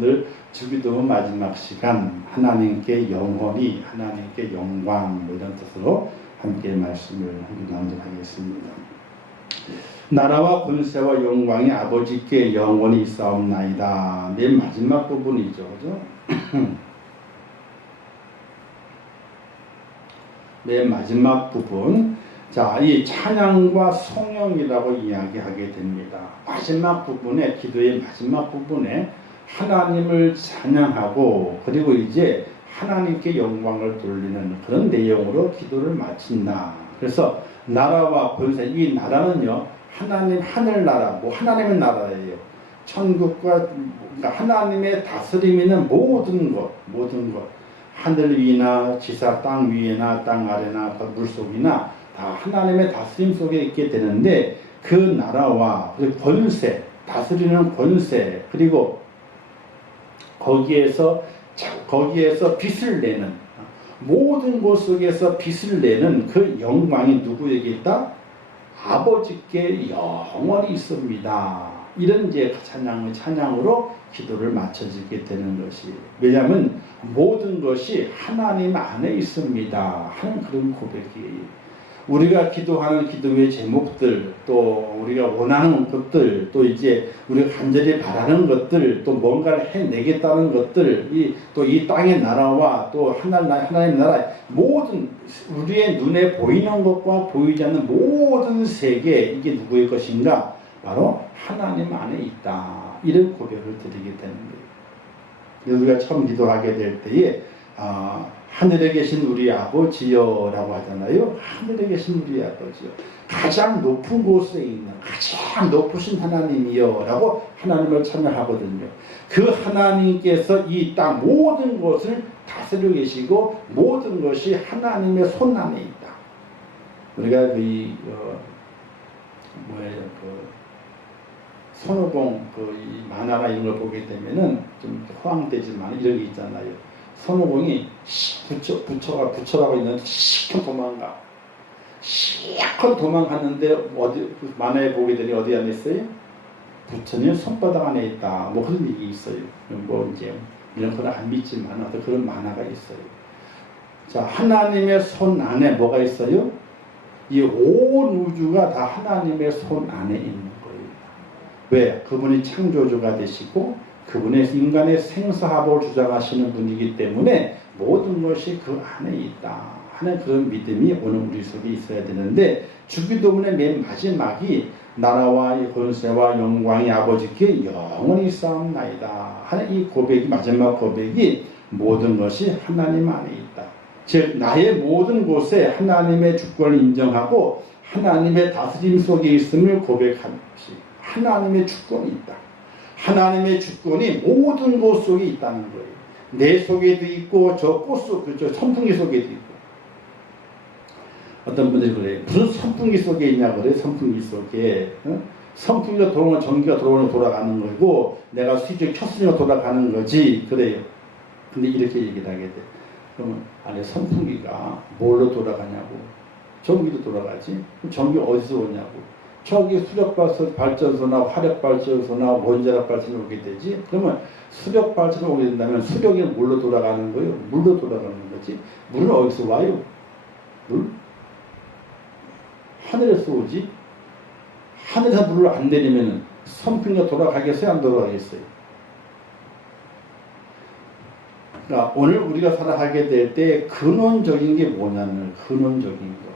오늘 주기도문 마지막 시간 하나님께 영원히 하나님께 영광 이런 뜻으로 함께 말씀을 나누도록 하겠습니다. 나라와 권세와 영광이 아버지께 영원히 있사옵나이다. 맨 마지막 부분이죠, 그죠? 맨 마지막 부분. 자, 이 찬양과 성령이라고 이야기하게 됩니다. 마지막 부분에, 기도의 마지막 부분에 하나님을 찬양하고 그리고 이제 하나님께 영광을 돌리는 그런 내용으로 기도를 마친다. 그래서 나라와 권세, 이 나라는요, 하나님 하늘나라, 뭐 하나님의 나라예요. 천국과 그러니까 하나님의 다스림이는 모든 것, 하늘 위나 지사 땅 위에나 땅 아래나 물속이나 다 하나님의 다스림 속에 있게 되는데, 그 나라와 권세, 다스리는 권세, 그리고 거기에서 빛을 내는, 모든 곳 속에서 빛을 내는 그 영광이 누구에게 있다? 아버지께 영원히 있습니다. 이런 이제 찬양으로 기도를 마쳐지게 되는 것이, 왜냐하면 모든 것이 하나님 안에 있습니다 하는 그런 고백이에요. 우리가 기도하는 기도의 제목들, 또 우리가 원하는 것들, 또 이제 우리가 간절히 바라는 것들, 또 뭔가를 해내겠다는 것들, 또 이 땅의 나라와 또 하나님의 나라, 모든 우리의 눈에 보이는 것과 보이지 않는 모든 세계, 이게 누구의 것인가? 바로 하나님 안에 있다. 이런 고백을 드리게 되는 거예요. 우리가 처음 기도하게 될 때에 하늘에 계신 우리 아버지여 라고 하잖아요. 하늘에 계신 우리 아버지여, 가장 높은 곳에 있는 가장 높으신 하나님이여 라고 하나님을 찬양하거든요. 그 하나님께서 이 땅 모든 것을 다스리고 계시고 모든 것이 하나님의 손 안에 있다. 우리가 손오공 이 만화나 이런 걸 보게 되면은 좀 허황되지만 이런 게 있잖아요. 손오공이 부처라고 있는데 시큰 도망가. 시큰 도망가는데 어디 만화에 보게 되니 어디 안에 있어요? 부처님 손바닥 안에 있다. 뭐 그런 얘기 있어요. 뭐 이제 이런 건 안 믿지만 어떤 그런 만화가 있어요. 자, 하나님의 손 안에 뭐가 있어요? 이 온 우주가 다 하나님의 손 안에 있는 거예요. 왜? 그분이 창조주가 되시고 그분의 인간의 생사합을 주장하시는 분이기 때문에 모든 것이 그 안에 있다 하는 그런 믿음이 오늘 우리 속에 있어야 되는데, 주기도문의 맨 마지막이 나라와 권세와 영광이 아버지께 영원히 있사옵나이다 하는 이 고백이, 마지막 고백이 모든 것이 하나님 안에 있다. 즉 나의 모든 곳에 하나님의 주권을 인정하고 하나님의 다스림 속에 있음을 고백하는 것이, 하나님의 주권이 있다. 하나님의 주권이 모든 곳 속에 있다는 거예요. 내 속에도 있고 저 꽃 속, 저 선풍기 속에도 있고. 어떤 분들이 그래요. 무슨 선풍기 속에 있냐 그래요. 선풍기 속에. 선풍기가 돌아오면 전기가 들어오면 돌아가는 거고 내가 스위치를 켰으니까 돌아가는 거지 그래요. 근데 이렇게 얘기를 하게 돼. 그러면 안에 선풍기가 뭘로 돌아가냐고. 전기도 돌아가지. 그럼 전기 어디서 오냐고. 저기 수력발전소나 화력발전소나 원자력발전소 오게 되지. 그러면 수력발전소 오게 된다면 수력이 뭘로 돌아가는 거예요? 물로 돌아가는 거지. 물은 어디서 와요? 물? 하늘에서 오지. 하늘에서 물을 안 내리면 선풍기가 돌아가겠어요? 안 돌아가겠어요? 그러니까 오늘 우리가 살아가게 될 때 근원적인 게 뭐냐면 근원적인 거.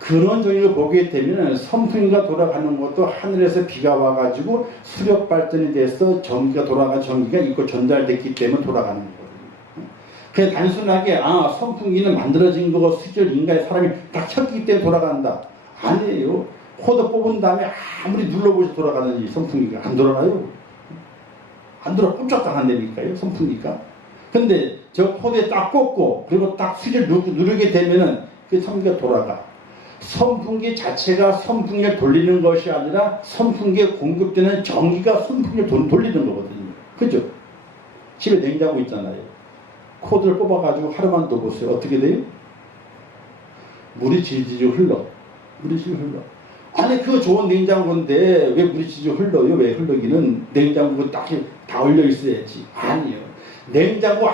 근원적인 걸 보게 되면 선풍기가 돌아가는 것도 하늘에서 비가 와가지고 수력 발전이 돼서 전기가 돌아가 전기가 있고 전달됐기 때문에 돌아가는 거거든요. 그냥 단순하게 선풍기는 만들어진 거고 수질 인간의 사람이 다 켰기 때문에 돌아간다. 아니에요. 코드 뽑은 다음에 아무리 눌러보셔 돌아가는지 선풍기가 안 돌아가요. 안 돌아 꼼짝도 안 되니까요. 선풍기가. 근데 저 코드에 딱 꽂고 그리고 딱 수질 누르게 되면은 그 선풍기가 돌아가. 선풍기 자체가 선풍기를 돌리는 것이 아니라 선풍기에 공급되는 전기가 선풍기를 돌리는 거거든요. 그죠? 집에 냉장고 있잖아요. 코드를 뽑아가지고 하루만 더 보세요. 어떻게 돼요? 물이 질질 흘러. 물이 질질 흘러. 아니 그 좋은 냉장고인데 왜 물이 질질 흘러요? 왜 흘러기는 냉장고 딱 다 올려 있어야지. 아니요. 냉장고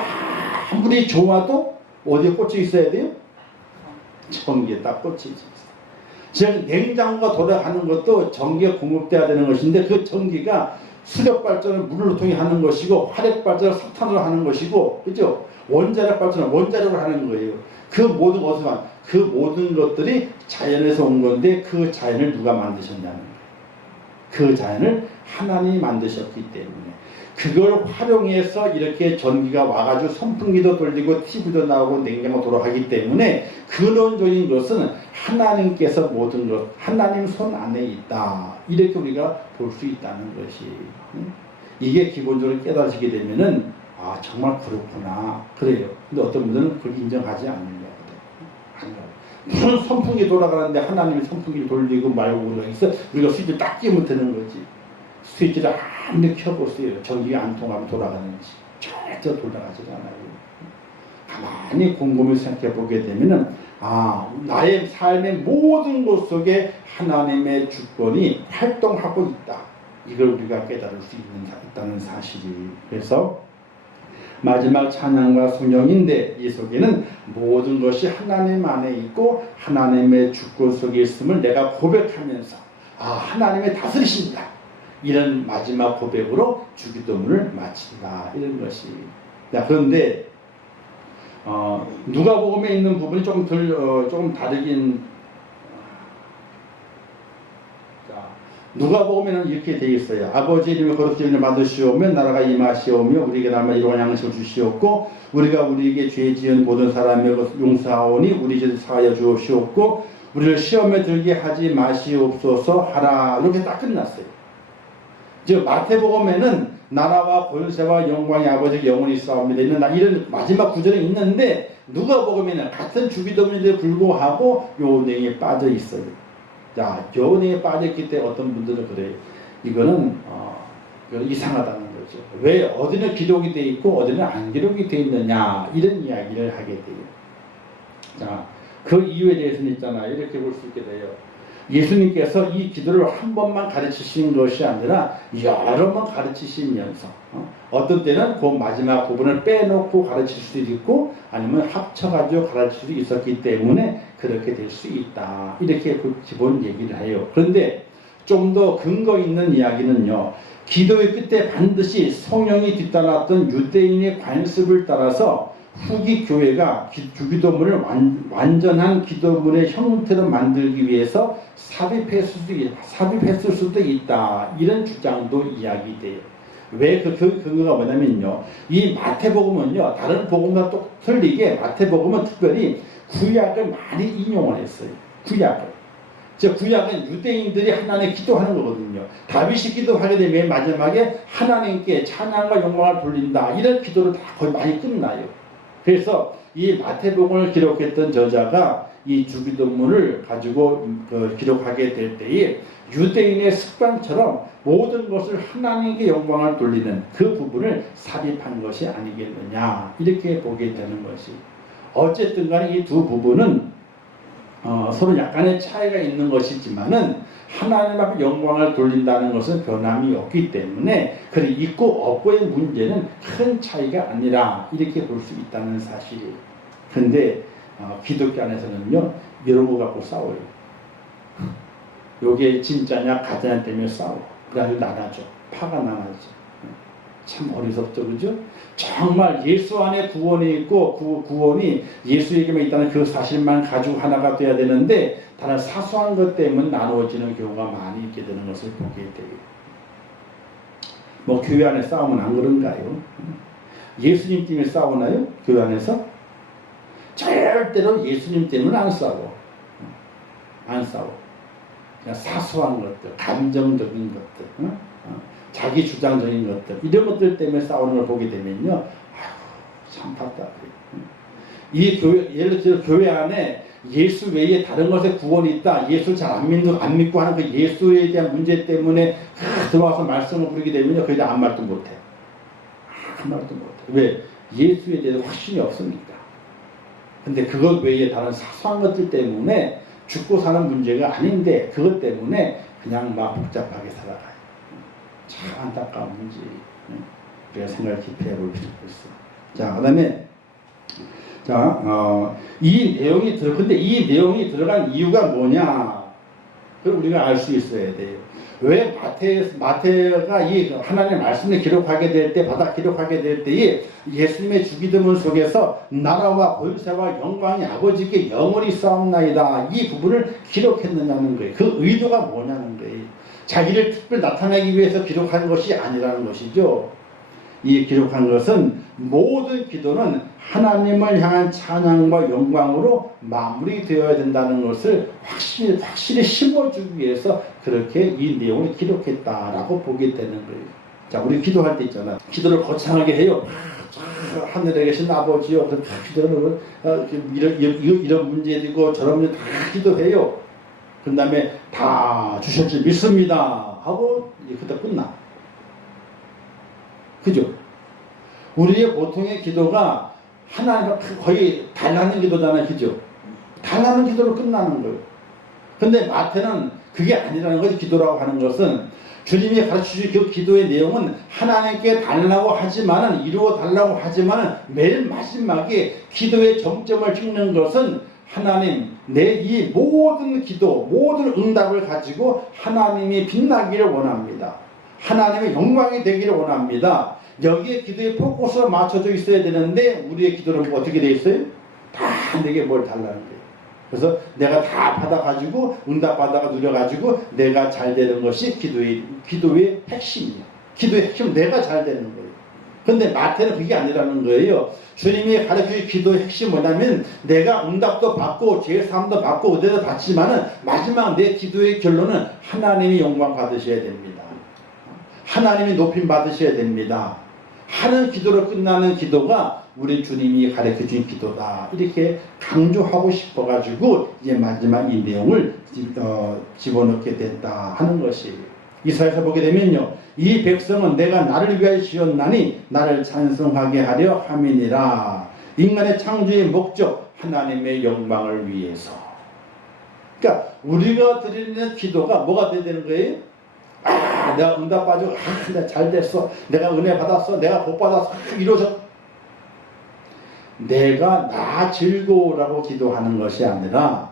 아무리 좋아도 어디에 꽂혀 있어야 돼요? 전기에 딱 꽂혀 있어요. 즉 냉장고가 돌아가는 것도 전기가 공급돼야 되는 것인데 그 전기가 수력 발전을 물로 통해 하는 것이고 화력 발전을 석탄으로 하는 것이고 그죠? 원자력 발전은 원자력으로 하는 거예요. 그 모든 것만 그 모든 것들이 자연에서 온 건데 그 자연을 누가 만드셨냐는 거예요. 그 자연을 하나님이 만드셨기 때문에 그걸 활용해서 이렇게 전기가 와가지고 선풍기도 돌리고 TV도 나오고 냉장고 돌아가기 때문에 근원적인 것은 하나님께서 모든 것 하나님 손 안에 있다 이렇게 우리가 볼 수 있다는 것이 이게 기본적으로 깨달아지게 되면은 아 정말 그렇구나 그래요. 근데 어떤 분들은 그걸 인정하지 않는 거거든요. 무슨 선풍기 돌아가는데 하나님이 선풍기를 돌리고 말고 그러겠어? 우리가 스위치를 딱 끼면 되는 거지. 스위치를 아무리 켜보세요. 전기가 안 통하면 돌아가는지 절대 돌아가지 않아요. 가만히 곰곰이 생각해 보게 되면은 아 나의 삶의 모든 것 속에 하나님의 주권이 활동하고 있다. 이걸 우리가 깨달을 수 있다는 사실이. 그래서 마지막 찬양과 성령인데 이 속에는 모든 것이 하나님 안에 있고 하나님의 주권 속에 있음을 내가 고백하면서 아 하나님의 다스리신다 이런 마지막 고백으로 주기도문을 마친다 이런 것이. 자 그런데 누가복음에 있는 부분이 조금 다르긴. 누가복음에는 이렇게 되어 있어요. 아버지 이름의 거룩한 이름을 받으시오며 나라가 임하시오며 우리에게 날마다 일용할 양식을 주시옵고 우리가 우리에게 죄 지은 모든 사람의 것을 용서하오니 우리 죄를 사하여 주옵시옵고 우리를 시험에 들게 하지 마시옵소서 하라. 이렇게 딱 끝났어요. 즉 마태복음에는 나라와 권세와 영광이 아버지께 영원히 있사옵니다 이런 마지막 구절이 있는데 누가복음에는 같은 주기도문인데 불구하고 요 내용에 빠져 있어요. 자, 교훈에 빠졌기 때문에 어떤 분들은 그래요. 이거는 이상하다는 거죠. 왜 어디는 기록이 되어 있고 어디는 안 기록이 되어 있느냐 이런 이야기를 하게 돼요. 자, 그 이유에 대해서는 있잖아요. 이렇게 볼 수 있게 돼요. 예수님께서 이 기도를 한 번만 가르치신 것이 아니라 여러 번 가르치시면서 어떤 때는 그 마지막 부분을 빼놓고 가르칠 수도 있고 아니면 합쳐가지고 가르칠 수도 있었기 때문에 그렇게 될 수 있다. 이렇게 그 기본 얘기를 해요. 그런데 좀 더 근거 있는 이야기는요. 기도의 끝에 반드시 성령이 뒤따랐던 유대인의 관습을 따라서 후기 교회가 주기도문을 완전한 기도문의 형태로 만들기 위해서 삽입했을 수도 있다. 이런 주장도 이야기돼요. 왜 그 근거가 뭐냐면요. 이 마태복음은요. 다른 복음과 또 틀리게 마태복음은 특별히 구약을 많이 인용을 했어요. 구약을. 구약은 유대인들이 하나님께 기도하는 거거든요. 다윗이 기도하게 되면 마지막에 하나님께 찬양과 영광을 돌린다. 이런 기도를 다 거의 많이 끝나요. 그래서 이 마태복음을 기록했던 저자가 이 주기도문을 가지고 기록하게 될 때에 유대인의 습관처럼 모든 것을 하나님께 영광을 돌리는 그 부분을 삽입한 것이 아니겠느냐 이렇게 보게 되는 것이. 어쨌든 간에 이 두 부분은 서로 약간의 차이가 있는 것이지만은 하나님 앞에 영광을 돌린다는 것은 변함이 없기 때문에 그 있고 없고의 문제는 큰 차이가 아니라 이렇게 볼 수 있다는 사실이에요. 그런데 기독교 안에서는요 이런 거 갖고 싸워요. 요게 진짜냐 가짜냐 때문에 싸워. 그래가지고 나눠져. 파가 나눠져. 참 어리석죠, 그죠? 정말 예수 안에 구원이 있고 그 구원이 예수에게만 있다는 그 사실만 가지고 하나가 돼야 되는데 다른 사소한 것 때문에 나누어지는 경우가 많이 있게 되는 것을 보게 돼요. 뭐 교회 안에 싸우면 안 그런가요? 예수님 때문에 싸우나요? 교회 안에서? 절대로 예수님 때문에 안 싸워. 안 싸워. 그냥 사소한 것들, 감정적인 것들, 자기 주장적인 것들 이런 것들 때문에 싸우는 걸 보게 되면요, 아휴 참 답답해요. 이 교회 예를 들어 교회 안에 예수 외에 다른 것에 구원이 있다. 예수 잘 안 믿고 하는 그 예수에 대한 문제 때문에 들어와서 말씀을 부르게 되면요, 거의 다 아무 말도 못해. 아무 말도 못해. 왜? 예수에 대해서 확신이 없으니까. 근데 그것 외에 다른 사소한 것들 때문에 죽고 사는 문제가 아닌데 그것 때문에 그냥 막 복잡하게 살아가요. 참 안타까운 문제. 우리가 생각을 깊이 해볼 필요가 있어. 자, 그 다음에 근데 이 내용이 들어간 이유가 뭐냐? 그걸 우리가 알 수 있어야 돼요. 왜 마태가 이 하나님의 말씀을 기록하게 될 때, 기록하게 될 때에 예수님의 주기도문 속에서 나라와 권세와 영광이 아버지께 영원히 싸움나이다. 이 부분을 기록했느냐는 거예요. 그 의도가 뭐냐는 거예요. 자기를 특별히 나타내기 위해서 기록한 것이 아니라는 것이죠. 이 기록한 것은 모든 기도는 하나님을 향한 찬양과 영광으로 마무리되어야 된다는 것을 확실히 심어주기 위해서 그렇게 이 내용을 기록했다라고 보게 되는 거예요. 자, 우리 기도할 때 있잖아. 기도를 거창하게 해요. 하늘에 계신 아버지요. 기도를 이런 문제이고 저런 문제 다 기도해요. 그 다음에 다 주실 줄 믿습니다 하고 그때 끝나. 그죠? 우리의 보통의 기도가 하나님과 거의 달라는 기도잖아요. 그죠? 달라는 기도로 끝나는 거예요. 근데 마태는 그게 아니라는 거지. 기도라고 하는 것은 주님이 가르쳐주신 그 기도의 내용은 하나님께 달라고 하지만은 이루어 달라고 하지만은 맨 마지막에 기도의 정점을 찍는 것은 하나님 내 이 모든 기도 모든 응답을 가지고 하나님이 빛나기를 원합니다. 하나님의 영광이 되기를 원합니다. 여기에 기도의 포커스가 맞춰져 있어야 되는데 우리의 기도는 어떻게 돼 있어요? 다 내게 뭘 달라는 거예요. 그래서 내가 다 받아가지고 응답받아가 누려가지고 내가 잘 되는 것이 기도의 핵심이에요. 기도의 핵심은 내가 잘 되는 거예요. 근데 마태는 그게 아니라는 거예요. 주님이 가르쳐준 기도의 핵심이 뭐냐면 내가 응답도 받고 제사함도 받고 은혜도 받지만은 마지막 내 기도의 결론은 하나님이 영광 받으셔야 됩니다. 하나님이 높임 받으셔야 됩니다. 하는 기도로 끝나는 기도가 우리 주님이 가르쳐준 기도다. 이렇게 강조하고 싶어가지고 이제 마지막 이 내용을 집어넣게 됐다 하는 것이에요. 이사야서 보게 되면요. 이 백성은 내가 나를 위하여 지었나니 나를 찬송하게 하려 함이니라. 인간의 창조의 목적 하나님의 영광을 위해서. 그러니까 우리가 드리는 기도가 뭐가 돼야 되는 거예요? 내가 응답 받고 내가 잘 됐어. 내가 은혜 받았어. 내가 복 받았어. 이루어져. 내가 나 즐거우라고 기도하는 것이 아니라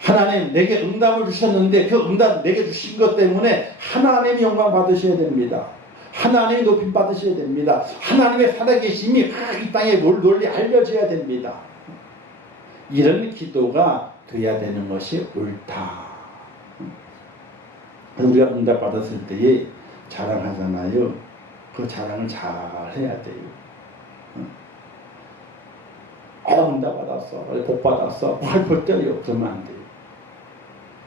하나님 내게 응답을 주셨는데 그 응답 내게 주신 것 때문에 하나님이 영광 받으셔야 됩니다. 하나님이 높임 받으셔야 됩니다. 하나님의 살아계심이 이 땅에 널리 알려져야 됩니다. 이런 기도가 돼야 되는 것이 옳다. 우리가 응답 받았을 때에 자랑하잖아요. 그 자랑을 잘 해야 돼요. 응답 받았어. 복 받았어. 펄펄 뛰어요. 그러면 안 돼요.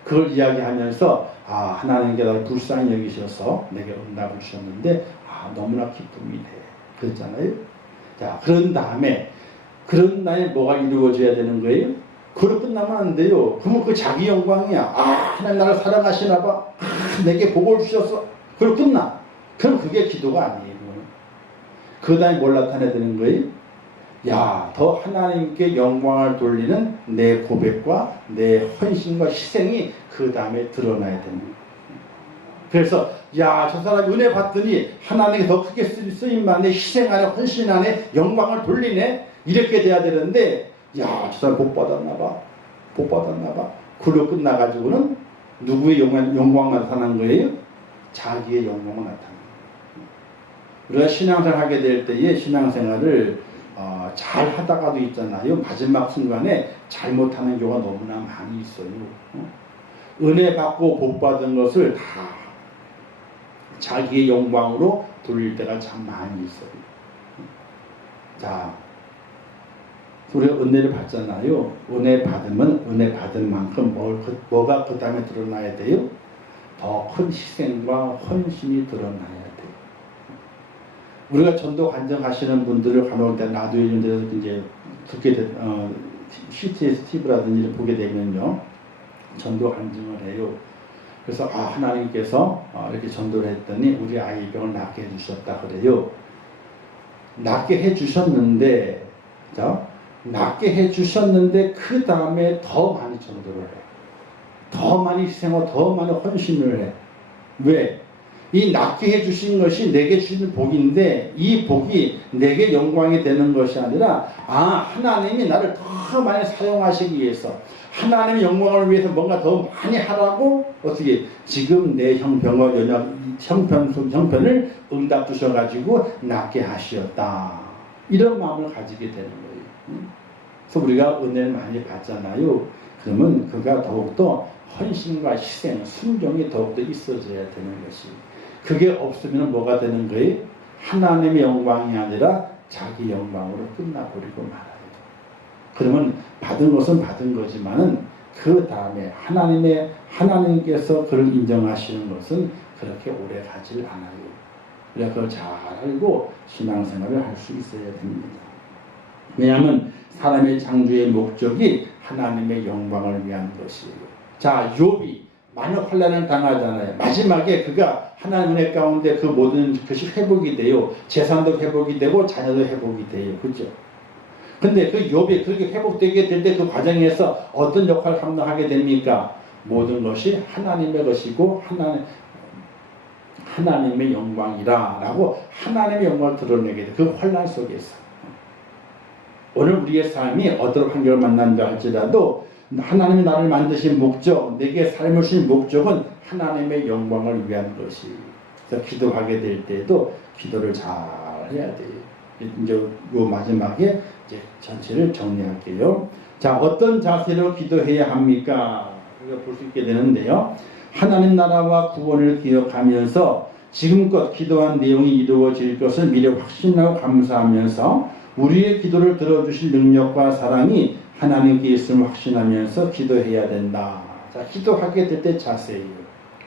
그걸 이야기하면서 하나님께 나를 불쌍히 여기셔서 내게 응답을 주셨는데 너무나 기쁨이 돼. 그랬잖아요. 자, 그런 다음에 뭐가 이루어져야 되는 거예요? 그걸 끝나면 안 돼요. 그러면 그 자기 영광이야. 하나님 나를 사랑하시나 봐. 내게 복을 주셨어. 그걸 끝나. 그럼 그게 기도가 아니에요. 그 다음에 뭘 나타내야 되는 거예요? 더 하나님께 영광을 돌리는 내 고백과 내 헌신과 희생이 그 다음에 드러나야 됩니다. 그래서 저 사람이 은혜 받더니 하나님께 더 크게 쓰임만에 희생 안에 헌신 안에 영광을 돌리네. 이렇게 돼야 되는데 저 사람 복 받았나 봐. 그걸로 끝나가지고는 누구의 영광 나타난 거예요? 자기의 영광만 나타난 거예요. 우리가 신앙생활 하게 될 때에 신앙생활을 잘 하다가도 있잖아요. 마지막 순간에 잘못하는 경우가 너무나 많이 있어요. 은혜 받고 복 받은 것을 다 자기의 영광으로 돌릴 때가 참 많이 있어요. 자, 우리가 은혜를 받잖아요. 은혜 받으면 은혜 받은 만큼 뭐가 그 다음에 드러나야 돼요? 더 큰 희생과 헌신이 드러나야 돼요. 우리가 전도 간증하시는 분들을 간혹 나도 이런 데서 이제 듣게 CTS TV라든지 보게 되면요. 전도 간증을 해요. 그래서 하나님께서 이렇게 전도를 했더니 우리 아이 병을 낫게 해주셨다 그래요. 낫게 해주셨는데, 낫게 해주셨는데 그 다음에 더 많이 전도를 해요. 더 많이 희생하고 더 많이 헌신을 해. 왜? 이 낫게 해주신 것이 내게 주신 복인데 이 복이 내게 영광이 되는 것이 아니라 하나님이 나를 더 많이 사용하시기 위해서 하나님의 영광을 위해서 뭔가 더 많이 하라고 어떻게 지금 내 형편과 형편을 응답 주셔가지고 낫게 하시었다. 이런 마음을 가지게 되는 거예요. 그래서 우리가 은혜를 많이 받잖아요. 그러면 그가 더욱더 헌신과 희생, 순종이 더욱더 있어져야 되는 것이. 그게 없으면 뭐가 되는 거예요? 하나님의 영광이 아니라 자기 영광으로 끝나버리고 말아요. 그러면 받은 것은 받은 거지만은 그 다음에 하나님께서 그를 인정하시는 것은 그렇게 오래 가질 않아요. 우리가 그걸 잘 알고 신앙생활을 할 수 있어야 됩니다. 왜냐하면 사람의 창조의 목적이 하나님의 영광을 위한 것이에요. 자, 욥이 많은 환난을 당하잖아요. 마지막에 그가 하나님 은혜 가운데 그 모든 것이 회복이 돼요. 재산도 회복이 되고 자녀도 회복이 돼요. 그렇죠? 근데 그 욥이 그렇게 회복되게 될 때 그 과정에서 어떤 역할을 감당하게 됩니까? 모든 것이 하나님의 것이고 하나님의 영광이라 라고 하나님의 영광을 드러내게 돼. 그 환난 속에서. 오늘 우리의 삶이 어떤 환경을 만난다 할지라도 하나님이 나를 만드신 목적, 내게 삶을 주신 목적은 하나님의 영광을 위한 것이. 그래서 기도하게 될 때도 기도를 잘 해야 돼요. 이제 요 마지막에 이제 전체를 정리할게요. 자, 어떤 자세로 기도해야 합니까? 우리가 볼 수 있게 되는데요. 하나님 나라와 구원을 기억하면서 지금껏 기도한 내용이 이루어질 것을 미리 확신하고 감사하면서 우리의 기도를 들어주실 능력과 사랑이 하나님께 있음을 확신하면서 기도해야 된다. 자, 기도하게 될 때 자세예요.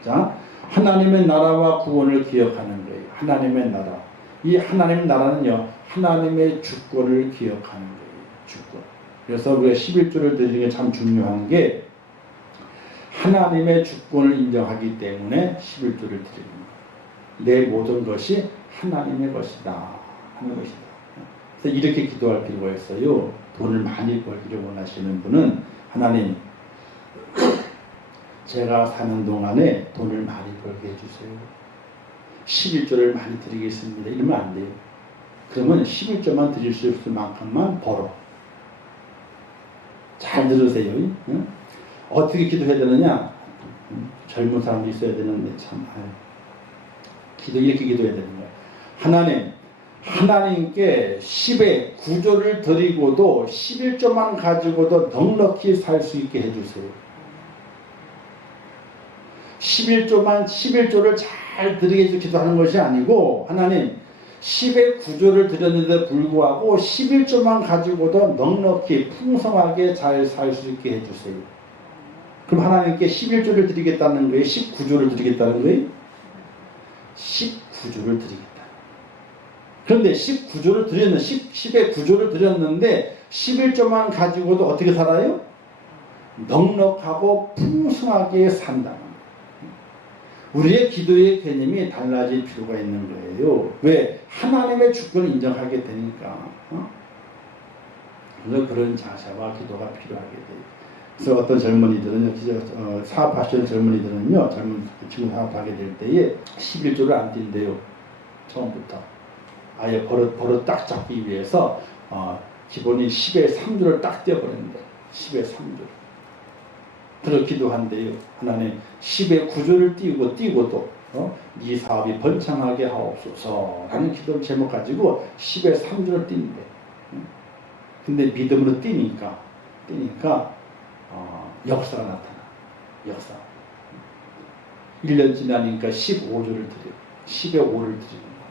자, 하나님의 나라와 구원을 기억하는 거예요. 하나님의 나라. 이 하나님의 나라는요, 하나님의 주권을 기억하는 거예요. 주권. 그래서 우리가 11조를 드리는 게 참 중요한 게 하나님의 주권을 인정하기 때문에 11조를 드리는 거예요. 내 모든 것이 하나님의 것이다. 하는 것이다. 그래서 이렇게 기도할 필요가 있어요. 돈을 많이 벌기를 원하시는 분은 하나님, 제가 사는 동안에 돈을 많이 벌게 해주세요. 11조를 많이 드리겠습니다. 이러면 안 돼요. 그러면 11조만 드릴 수 있을 만큼만 벌어. 잘 들으세요. 응? 어떻게 기도해야 되느냐? 젊은 사람도 있어야 되는데 참 이렇게 기도해야 되는 거예요. 하나님께 10의 9조를 드리고도 11조만 가지고도 넉넉히 살 수 있게 해주세요. 11조를 잘 드리게 해서 기도하는 것이 아니고 하나님 10의 9조를 드렸는데 불구하고 11조만 가지고도 넉넉히 풍성하게 잘 살 수 있게 해주세요. 그럼 하나님께 11조를 드리겠다는 거예요? 19조를 드리겠다는 거예요? 19조를 드리겠다. 그런데 19조를 드렸는데 10의 9조를 드렸는데 11조만 가지고도 어떻게 살아요? 넉넉하고 풍성하게 산다. 우리의 기도의 개념이 달라질 필요가 있는 거예요. 왜? 하나님의 주권을 인정하게 되니까. 그래서 그런 자세와 기도가 필요하게 돼요. 그래서 어떤 젊은이들은, 사업하시는 젊은이들은요, 지금 사업하게 될 때에 11조를 안 띈대요. 처음부터. 아예 버릇 딱 잡기 위해서, 기본이 10의 3조를 딱 떼어버린대. 10의 3조. 그렇게 기도한대요. 하나님 10의 9조를 띄고도 이 사업이 번창하게 하옵소서 라는 기도 제목 가지고 10의 3조를 띈대. 근데 믿음으로 뛰니까 역사가 나타나. 역사. 1년 지나니까 15조를 드려. 10의 5를 드리는 거야.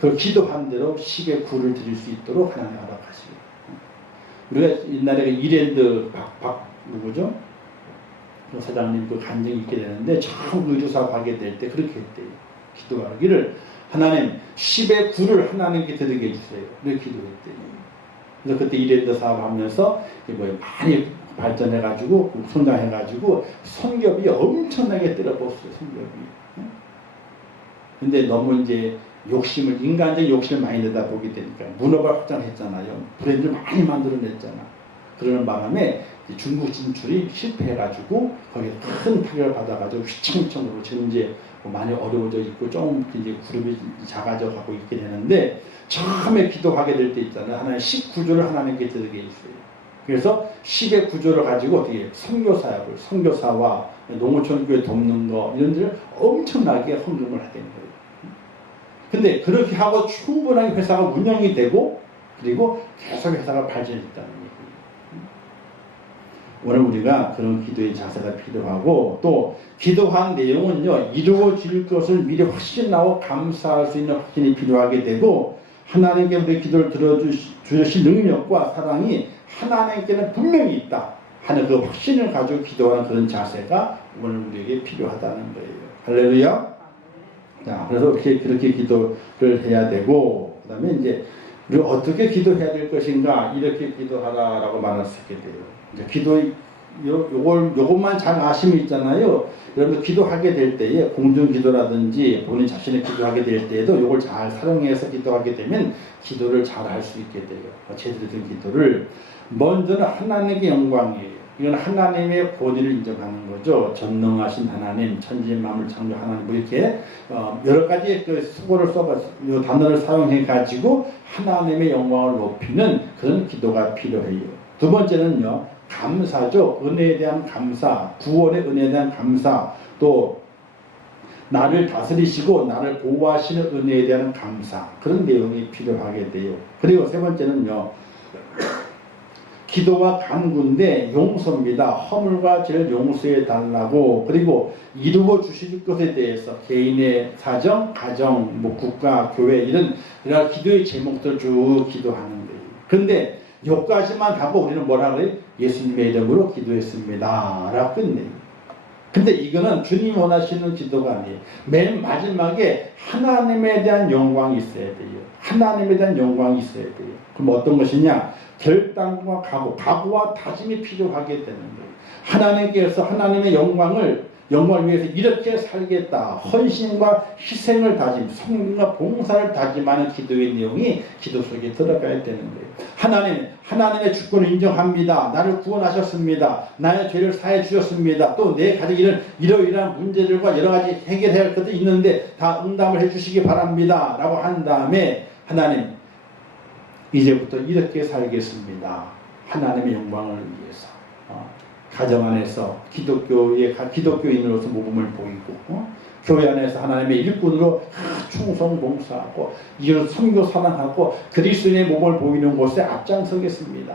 그 기도한 대로 10의 9를 드릴 수 있도록 하나님 허락하시고. 우리가 옛날에 이랜드 누구죠? 그 사장님 그 간증이 있게 되는데 처음 의료사업 하게 될 때 그렇게 했대요. 기도하기를 하나님 10의 9를 하나님께 드리게 해주세요. 그렇게 기도했대요. 그래서 그때 이랜드 사업하면서 많이 발전해가지고 성장해가지고 손겹이 엄청나게 때려봤어요. 손겹이. 근데 너무 이제 인간적 욕심을 많이 내다 보게 되니까 문어가 확장했잖아요. 브랜드를 많이 만들어냈잖아. 그러는 바람에 중국 진출이 실패해가지고 거기에 큰 타격을 받아가지고 휘청휘청으로 지금 이제 많이 어려워져 있고 좀 이제 그룹이 작아져 가고 있게 되는데, 처음에 기도하게 될 때 있잖아요. 하나님 10구조를 하나님께 드리게 있어요. 그래서 10의 구조를 가지고 어떻게 선교사역을, 선교사와 농어촌 교회 돕는 거 이런 데를 엄청나게 헌금을 하게 된 거예요. 근데 그렇게 하고 충분하게 회사가 운영이 되고 그리고 계속 회사가 발전했다는 얘기예요. 오늘 우리가 그런 기도의 자세가 필요하고, 또 기도한 내용은요, 이루어질 것을 미리 확신하고 감사할 수 있는 확신이 필요하게 되고, 하나님께 우리 기도를 들어주실 능력과 사랑이 하나님께는 분명히 있다 하는 그 확신을 가지고 기도하는 그런 자세가 오늘 우리에게 필요하다는 거예요. 할렐루야. 자, 그래서 그렇게 기도를 해야 되고, 그 다음에 이제 우리가 어떻게 기도해야 될 것인가, 이렇게 기도하라라고 말할 수 있게 돼요. 이제 요것만 잘 아시면 있잖아요. 여러분 기도하게 될 때에 공중 기도라든지 본인 자신의 기도하게 될 때에도 요걸 잘 사용해서 기도하게 되면 기도를 잘 할 수 있게 돼요. 제대로 된 기도를. 먼저는 하나님의 영광이에요. 이건 하나님의 권위를 인정하는 거죠. 전능하신 하나님, 천지 만물 창조 하나님, 뭐 이렇게 여러 가지 그 수고를 써서 이 단어를 사용해 가지고 하나님의 영광을 높이는 그런 기도가 필요해요. 두 번째는요, 감사죠. 은혜에 대한 감사, 구원의 은혜에 대한 감사, 또 나를 다스리시고 나를 보호하시는 은혜에 대한 감사, 그런 내용이 필요하게 돼요. 그리고 세 번째는요, 기도와 간구인데 용서입니다. 허물과 죄를 용서해 달라고, 그리고 이루어 주실 것에 대해서 개인의 사정, 가정, 뭐 국가, 교회 이런 여러 기도의 제목들 쭉 기도하는 거예요. 그런데 여기까지만 하고 우리는 뭐라 그래요? 예수님의 이름으로 기도했습니다 라고 끝내요. 근데 이거는 주님 원하시는 기도가 아니에요. 맨 마지막에 하나님에 대한 영광이 있어야 돼요. 하나님에 대한 영광이 있어야 돼요. 그럼 어떤 것이냐? 결단과 각오와 다짐이 필요하게 되는 거예요. 하나님께서 하나님의 영광을 위해서 이렇게 살겠다, 헌신과 희생을 다짐, 성공과 봉사를 다짐하는 기도의 내용이 기도 속에 들어가야 되는 거예요. 하나님의 주권을 인정합니다. 나를 구원하셨습니다. 나의 죄를 사해 주셨습니다. 또 내 가족에 이러이러한 문제들과 여러 가지 해결해야 할 것도 있는데 다 응답을 해주시기 바랍니다 라고 한 다음에, 하나님 이제부터 이렇게 살겠습니다. 하나님의 영광을 위해서. 가정 안에서 기독교인으로서 모범을 보이고, 교회 안에서 하나님의 일꾼으로 충성 봉사하고 이런 선교 사랑하고 그리스도인의 모범을 보이는 곳에 앞장서겠습니다.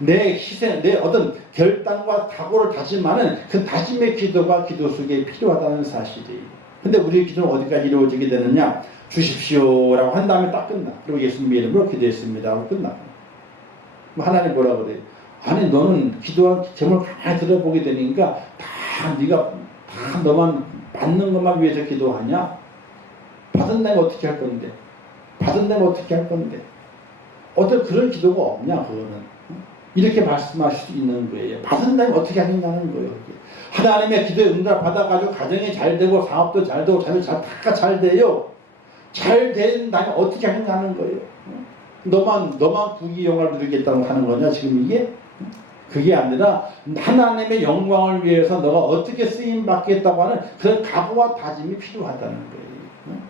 내 희생, 내 어떤 결단과 각오를 다짐하는 그 다짐의 기도가 기도 속에 필요하다는 사실이에요. 근데 우리의 기도는 어디까지 이루어지게 되느냐? 주십시오라고 한 다음에 딱 끝나. 그리고 예수님의 이름으로 기도했습니다 하고 끝나. 하나님 뭐라 그래요? 아니 너는 기도한 제목을 가만히 들어보게 되니까 네가 너만 받는 것만 위해서 기도하냐? 받은 내가 어떻게 할 건데? 어떤 그런 기도가 없냐 그거는. 이렇게 말씀할 수 있는 거예요. 받은 내가 어떻게 하겠냐는 거예요. 하나님의 기도에 응답 받아가지고 가정이 잘 되고 사업도 잘 되고 다 잘 돼요. 잘 된다면 어떻게 하겠냐는 거예요. 너만 부귀영화를 누리겠다고 하는 거냐 지금 이게? 그게 아니라 하나님의 영광을 위해서 너가 어떻게 쓰임 받겠다고 하는 그런 각오와 다짐이 필요하다는 거예요.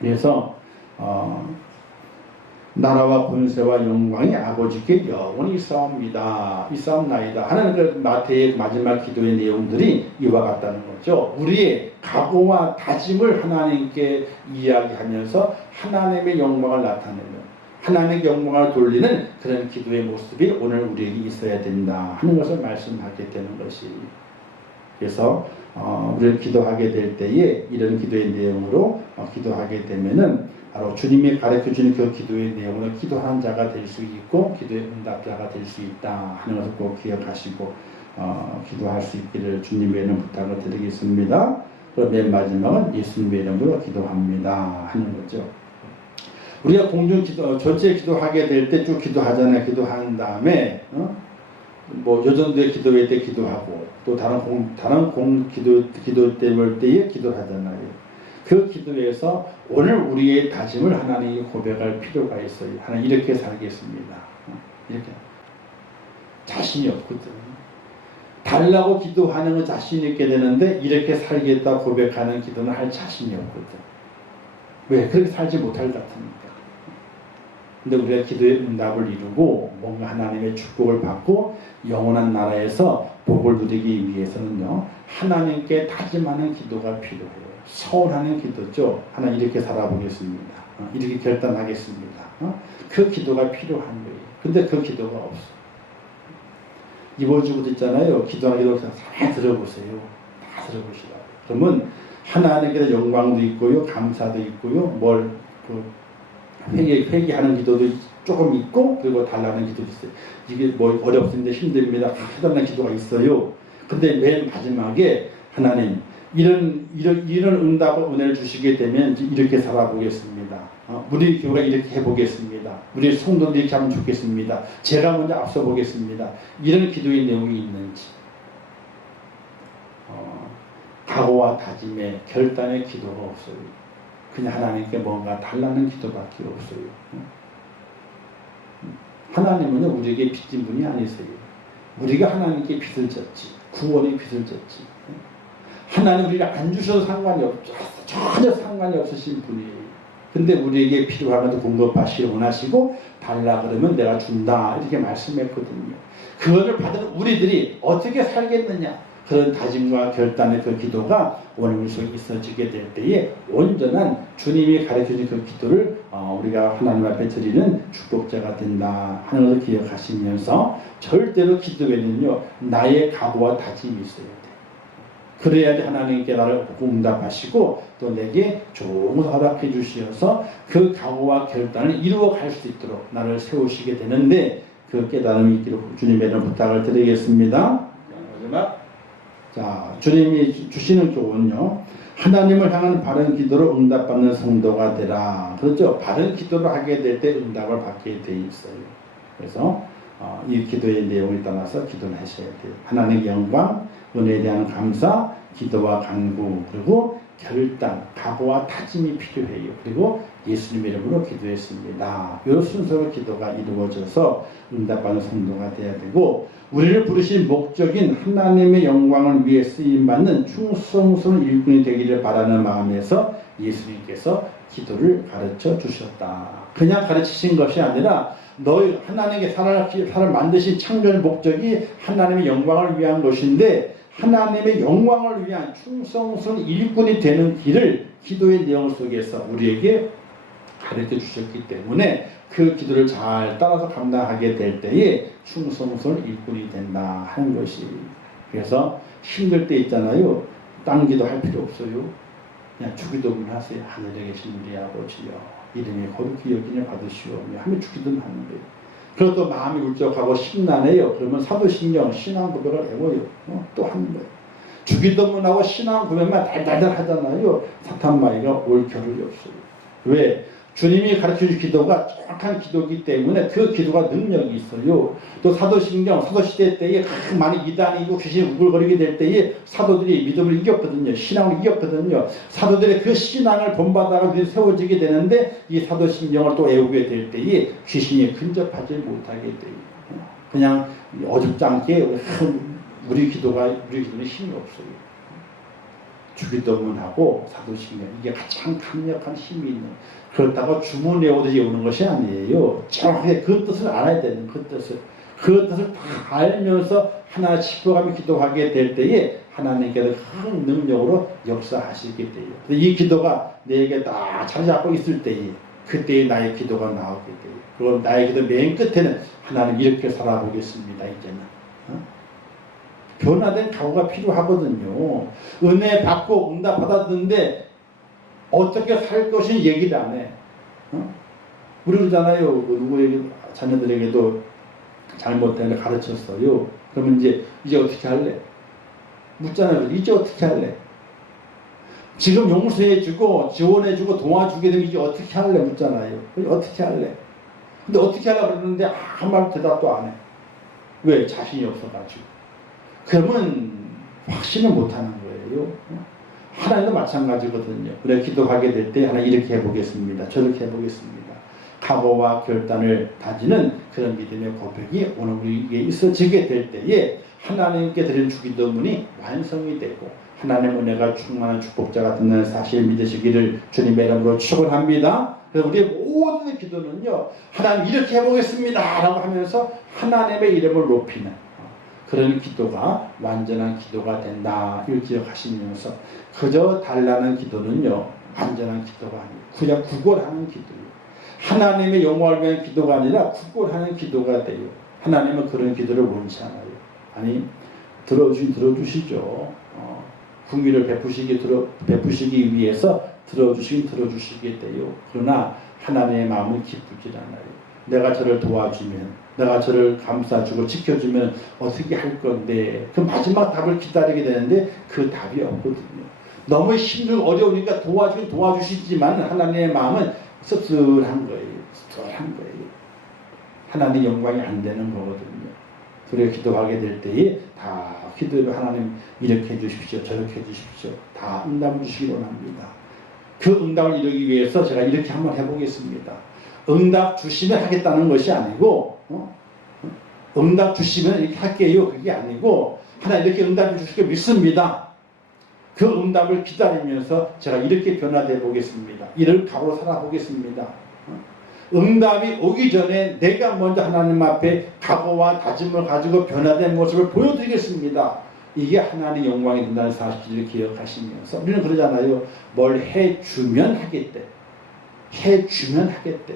그래서 나라와 권세와 영광이 아버지께 영원히 있사옵나이다 하는 그 마태의 마지막 기도의 내용들이 이와 같다는 거죠. 우리의 각오와 다짐을 하나님께 이야기하면서 하나님의 영광을 나타내는, 하나님의 영광을 돌리는 그런 기도의 모습이 오늘 우리에게 있어야 된다 하는 것을 말씀하게 되는 것이. 그래서 우리가 기도하게 될 때에 이런 기도의 내용으로 기도하게 되면은 바로 주님이 가르쳐주는 그 기도의 내용으로 기도하는 자가 될 수 있고 기도의 응답자가 될 수 있다 하는 것을 꼭 기억하시고 기도할 수 있기를 주님의 이름 부탁을 드리겠습니다. 그럼 맨 마지막은 예수님의 이름으로 기도합니다 하는 거죠. 우리가 공중 기도, 전체 기도하게 될 때 쭉 기도하잖아요. 기도한 다음에 뭐 요전도의 기도회 때 기도하고 또 다른 기도 때에 기도하잖아요. 그 기도에서 오늘 우리의 다짐을 하나님이 고백할 필요가 있어요. 하나님 이렇게 살겠습니다. 이렇게 자신이 없거든. 달라고 기도하는 건 자신 있게 되는데 이렇게 살겠다 고백하는 기도는 할 자신이 없거든. 왜? 그렇게 살지 못할 것 같으니까. 근데 우리가 기도의 응답을 이루고 뭔가 하나님의 축복을 받고 영원한 나라에서 복을 누리기 위해서는요, 하나님께 다짐하는 기도가 필요해요. 서원하는 기도죠. 하나님 이렇게 살아보겠습니다. 이렇게 결단하겠습니다. 그 기도가 필요한 거예요. 근데 그 기도가 없어. 이번 주부터 있잖아요. 기도하는 기도 다 들어보세요. 다 들어보시라고. 그러면 하나님께서 영광도 있고요, 감사도 있고요, 회개하는 기도도 조금 있고, 그리고 달라는 기도도 있어요. 이게 뭐 어렵습니다, 힘듭니다, 해달라는 기도가 있어요. 근데 맨 마지막에 하나님 이런 응답을 은혜를 주시게 되면 이렇게 살아보겠습니다. 우리 교회가 이렇게 해보겠습니다. 우리 성도들이 이렇게 하면 좋겠습니다. 제가 먼저 앞서 보겠습니다. 이런 기도의 내용이 있는지, 각오와 다짐의 결단의 기도가 없어요. 그냥 하나님께 뭔가 달라는 기도밖에 없어요. 하나님은 우리에게 빚진 분이 아니세요. 우리가 하나님께 빚을 졌지. 구원의 빚을 졌지. 하나님 우리가 안 주셔도 상관이 없죠. 전혀 상관이 없으신 분이에요. 근데 우리에게 필요한 것도 공급하시길 원하시고, 달라 그러면 내가 준다 이렇게 말씀했거든요. 그거를 받은 우리들이 어떻게 살겠느냐, 그런 다짐과 결단의 그 기도가 오늘 우리 속에 있어지게 될 때에 온전한 주님이 가르쳐준 그 기도를 우리가 하나님 앞에 드리는 축복자가 된다 하는 것을 기억하시면서, 절대로 기도에는요 나의 각오와 다짐이 있어야 돼. 그래야지 하나님께 나를 응답하시고 또 내게 좋은 것을 허락해 주시어서 그 각오와 결단을 이루어갈 수 있도록 나를 세우시게 되는데, 그 깨달음이 있기를 주님의 이름 부탁을 드리겠습니다. 마지막, 자, 주님이 주시는 교훈요, 하나님을 향한 바른 기도로 응답받는 성도가 되라. 그렇죠? 바른 기도를 하게 될 때 응답을 받게 돼 있어요. 그래서 이 기도의 내용을 떠나서 기도를 하셔야 돼요. 하나님의 영광, 은혜에 대한 감사, 기도와 간구, 그리고 결단, 각오와 다짐이 필요해요. 그리고 예수님의 이름으로 기도했습니다. 이 순서로 기도가 이루어져서 응답받는 성도가 되어야 되고, 우리를 부르신 목적인 하나님의 영광을 위해 쓰임받는 충성스러운 일꾼이 되기를 바라는 마음에서 예수님께서 기도를 가르쳐 주셨다. 그냥 가르치신 것이 아니라 너희 하나님께 사람을 만드신 창조의 목적이 하나님의 영광을 위한 것인데, 하나님의 영광을 위한 충성스러운 일꾼이 되는 길을 기도의 내용 속에서 우리에게 가르쳐 주셨기 때문에 그 기도를 잘 따라서 감당하게 될 때에 충성스러운 일꾼이 된다 하는 것이. 그래서 힘들 때 있잖아요. 딴 기도 할 필요 없어요. 그냥 주기도문 하세요. 하늘에 계신 우리 아버지여, 이름이 거룩히 여기냐 받으시오며 하면 주기도문 하는 거예요. 그리고 또 마음이 울적하고 심란해요. 그러면 사도신경 신앙 고백을 외워요. 또 하는 거예요. 주기도문하고 신앙 고백만 달달달 하잖아요. 사탄마귀가 올 겨를이 없어요. 왜? 주님이 가르쳐준 기도가 정확한 기도이기 때문에 그 기도가 능력이 있어요. 또 사도신경, 사도시대 때에 많이 이단이고 귀신이 우글거리게 될 때에 사도들이 믿음을 이겼거든요. 신앙을 이겼거든요. 사도들의 그 신앙을 본받아가 세워지게 되는데, 이 사도신경을 또 외우게 될 때에 귀신이 근접하지 못하게 돼요. 그냥 어줍지 않게 우리 기도는 힘이 없어요. 주기도문하고 사도신경, 이게 가장 강력한 힘이 있는, 그렇다고 주문 외우듯이 외우는 것이 아니에요. 정확하게 그 뜻을 알아야 되는, 그 뜻을 다 알면서 하나 짚어가며 기도하게 될 때에 하나님께서 큰 능력으로 역사하시게 돼요. 이 기도가 내게 다 자리 잡고 있을 때에, 그때에 나의 기도가 나오게 돼요. 그리고 나의 기도 맨 끝에는 하나님 이렇게 살아보겠습니다. 이제는 변화된 각오가 필요하거든요. 은혜 받고 응답 받았는데 어떻게 살 것이 얘기를 안 해. 우리 그러잖아요. 누구에게, 자녀들에게도 잘못된 가르쳤어요. 그러면 이제 어떻게 할래? 묻잖아요. 이제 어떻게 할래? 지금 용서해주고 지원해주고 도와주게 되면 이제 어떻게 할래? 묻잖아요. 어떻게 할래? 근데 어떻게 하려고 그러는데 아무 말 대답도 안 해. 왜? 자신이 없어가지고. 그러면 확신을 못하는 거예요. 하나님도 마찬가지거든요. 우리가 기도하게 될 때 하나 이렇게 해보겠습니다. 저렇게 해보겠습니다. 각오와 결단을 다지는 그런 믿음의 고백이 오늘 우리에게 있어지게 될 때에 하나님께 드린 주기도문이 완성이 되고 하나님의 은혜가 충만한 축복자가 되는 사실 믿으시기를 주님의 이름으로 축원합니다. 그래서 우리의 모든 기도는요, 하나님 이렇게 해보겠습니다 라고 하면서 하나님의 이름을 높이는 그런 기도가 완전한 기도가 된다. 이걸 기억하시면서 그저 달라는 기도는요, 완전한 기도가 아니에요. 그냥 구걸하는 기도예요. 하나님의 영광을 위한 기도가 아니라 구걸하는 기도가 돼요. 하나님은 그런 기도를 원치 않아요. 아니, 들어주시죠. 궁유를 베푸시기 위해서 들어주시게 돼요. 그러나 하나님의 마음은 기쁘지 않아요. 내가 저를 도와주면, 내가 저를 감싸주고 지켜주면 어떻게 할 건데, 그 마지막 답을 기다리게 되는데 그 답이 없거든요. 너무 힘들고 어려우니까 도와주시지만 하나님의 마음은 씁쓸한 거예요. 씁쓸한 거예요. 하나님의 영광이 안 되는 거거든요. 그래 기도하게 될 때에 다 기도를 하나님 이렇게 해주십시오, 저렇게 해주십시오, 다 응답을 주시기 원합니다. 그 응답을 이루기 위해서 제가 이렇게 한번 해보겠습니다. 응답 주시면 하겠다는 것이 아니고, 응답 주시면 이렇게 할게요, 그게 아니고, 하나님 이렇게 응답을 주실 거 믿습니다. 그 응답을 기다리면서 제가 이렇게 변화되어 보겠습니다. 이를 각오로 살아보겠습니다. 응답이 오기 전에 내가 먼저 하나님 앞에 각오와 다짐을 가지고 변화된 모습을 보여드리겠습니다. 이게 하나님의 영광이 된다는 사실을 기억하시면서 우리는 그러잖아요. 뭘 해주면 하겠대. 해주면 하겠대.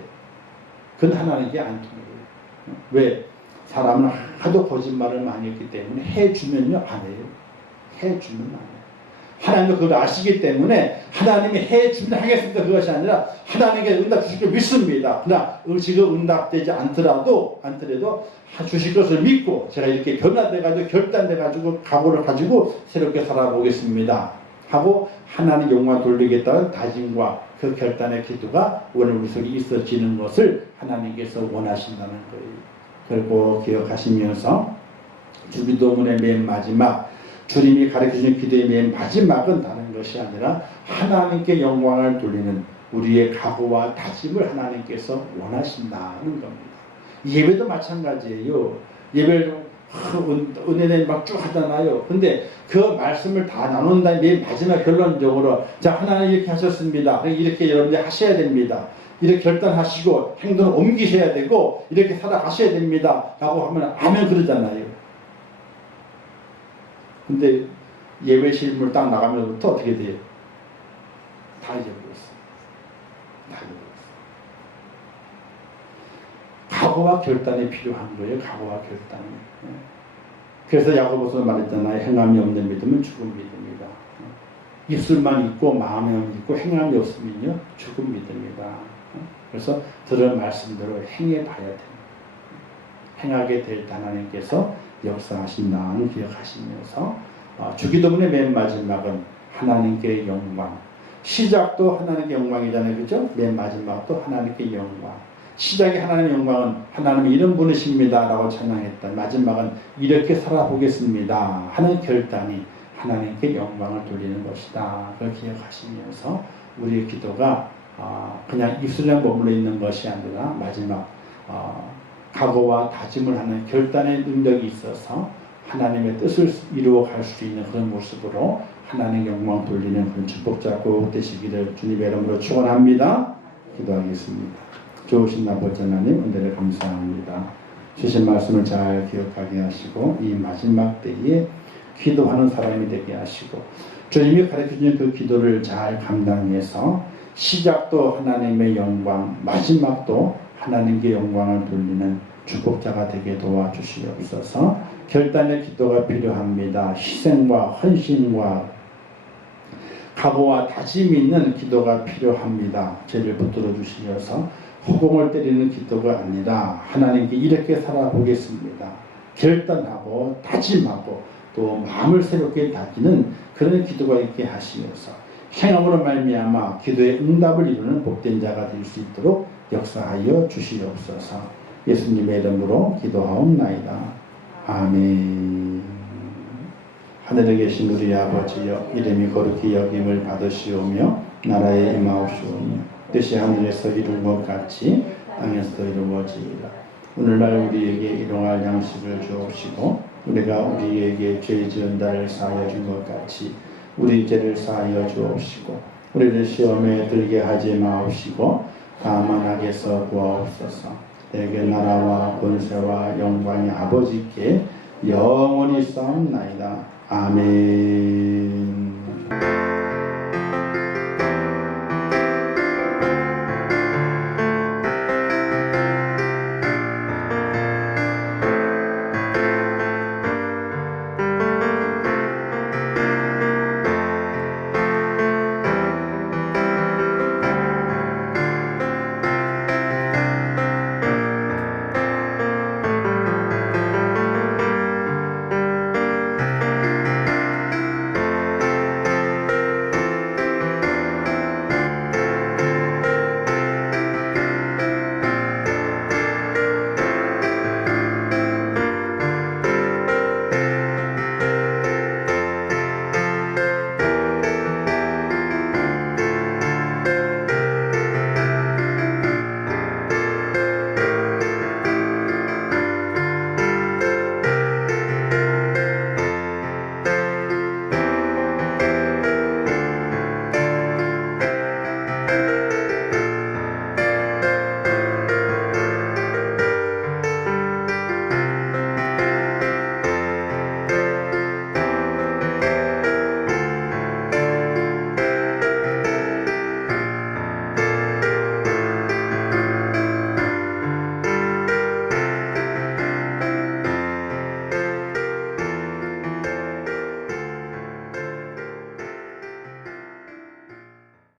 그건 하나님께 안 통해요. 왜? 사람은 하도 거짓말을 많이 했기 때문에 해주면요 안 해요. 해주면 안 해요. 하나님도 그걸 아시기 때문에 하나님이 해주면 하겠습니다. 그것이 아니라 하나님께 응답 주실 걸 믿습니다. 그러나 지금 응답되지 않더라도 주실 것을 믿고 제가 이렇게 변화돼가지고 결단돼가지고 각오를 가지고 새롭게 살아보겠습니다 하고 하나님 영광 돌리겠다는 다짐과 그 결단의 기도가 오늘 우리 속에 있어지는 것을 하나님께서 원하신다는 거예요. 그리고 기억하시면서 주기도문의 맨 마지막 주님이 가르쳐주신 기도의 맨 마지막은 다른 것이 아니라 하나님께 영광을 돌리는 우리의 각오와 다짐을 하나님께서 원하신다는 겁니다. 예배도 마찬가지예요. 예배를 은혜는 막 쭉 하잖아요. 근데 그 말씀을 다 나눈 다음에 맨 마지막 결론적으로 자 하나님 이렇게 하셨습니다. 이렇게 여러분들 하셔야 됩니다. 이렇게 결단하시고 행동을 옮기셔야 되고 이렇게 살아가셔야 됩니다. 라고 하면 아멘 그러잖아요. 근데 예배 실물 딱 나가면서부터 어떻게 돼요? 다 잊어버렸어. 다 잊어버렸어. 각오와 결단이 필요한 거예요. 각오와 결단이. 그래서 야고보서 말했잖아요. 행함이 없는 믿음은 죽은 믿음이다. 입술만 있고 마음만 있고 행함이 없으면요 죽은 믿음이다. 그래서 들은 말씀대로 행해봐야 됩니다. 행하게 될 하나님께서 역사하신다는 기억하시면서 주기도문의 맨 마지막은 하나님께 영광. 시작도 하나님께 영광이잖아요. 그죠? 맨 마지막도 하나님께 영광. 시작이 하나님의 영광은 하나님의 이름 부르십니다 라고 찬양했다. 마지막은 이렇게 살아보겠습니다 하는 결단이 하나님께 영광을 돌리는 것이다. 그걸 기억하시면서 우리의 기도가 그냥 입술에 머물러 있는 것이 아니라 마지막 각오와 다짐을 하는 결단의 능력이 있어서 하나님의 뜻을 이루어갈 수 있는 그런 모습으로 하나님 영광 돌리는 그런 축복자 꼭 되시기를 주님의 이름으로 축원합니다. 기도하겠습니다. 좋으신 아버지 하나님 은혜를 감사합니다. 주신 말씀을 잘 기억하게 하시고 이 마지막 때에 기도하는 사람이 되게 하시고 주님이 가르쳐주신 그 기도를 잘 감당해서 시작도 하나님의 영광, 마지막도 하나님께 영광을 돌리는 축복자가 되게 도와주시옵소서. 결단의 기도가 필요합니다. 희생과 헌신과 각오와 다짐이 있는 기도가 필요합니다. 죄를 붙들어 주시어서 허공을 때리는 기도가 아니라 하나님께 이렇게 살아보겠습니다. 결단하고 다짐하고 또 마음을 새롭게 다지는 그런 기도가 있게 하시면서 행함으로 말미암아 기도의 응답을 이루는 복된 자가 될 수 있도록 역사하여 주시옵소서. 예수님의 이름으로 기도하옵나이다. 아멘. 하늘에 계신 우리 아버지여, 이름이 거룩히 여김을 받으시오며 나라에 임하옵시오며 뜻이 하늘에서 이룬 것 같이 땅에서도 이루어지리라. 오늘날 우리에게 일용할 양식을 주옵시고 우리가 우리에게 죄 지은 자를 사하여 준 것 같이 우리 죄를 사하여 주옵시고 우리를 시험에 들게 하지 마옵시고 다만 악에서 구하옵소서. 내게 나라와 권세와 영광이 아버지께 영원히 싸움나이다. 아멘.